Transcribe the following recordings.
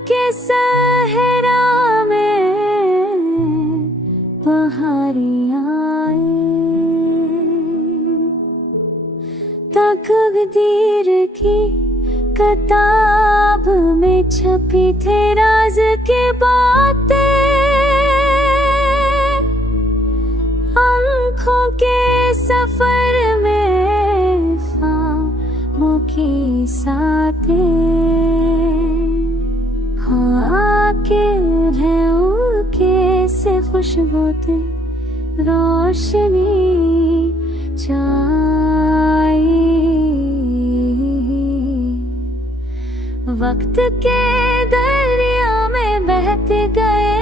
के सहरा में पहाड़ियाँ तकदीर की किताब में छपी थे राज की बातें, आँखों के सफर में ख्वाबों की साथें, आके के से खुशबू थे रोशनी छाई। वक्त के दरिया में बहते गए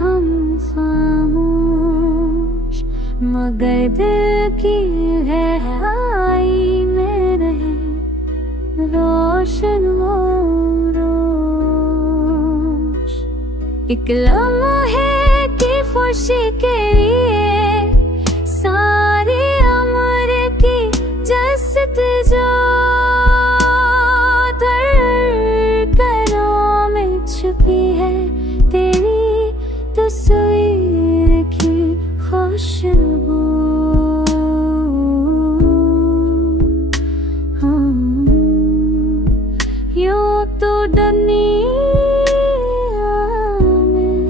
हम खामोश, मगर दिल की गहराई में रहे रोशन वो रोश। एक लम्हे की खुशी के लिए सारी उम्र की जस्तजू छुपी है तेरी तस्वीर की खुशबू। यूं तो दुनिया में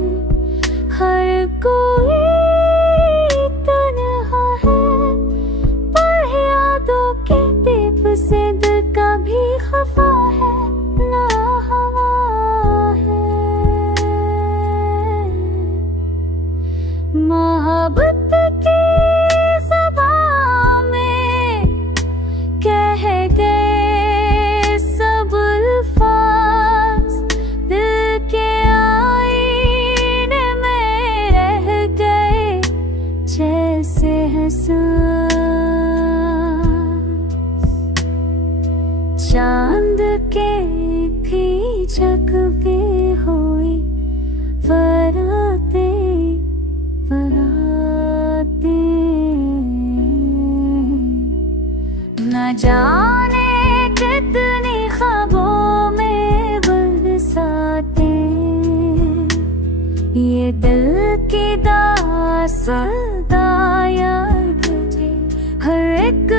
हर कोई तन्हा है, पर यादों के दीप से दिल का भी खफा है। मोहब्बत की ज़बान में कह गए सब अल्फाज़, दिल के आईने में रह गए जैसे एहसास। चांद के भी झकते हुए फराते न जाने कितनी ख्वाबों में बरसाते, ये दिल की दास्तां याद तुझे हर एक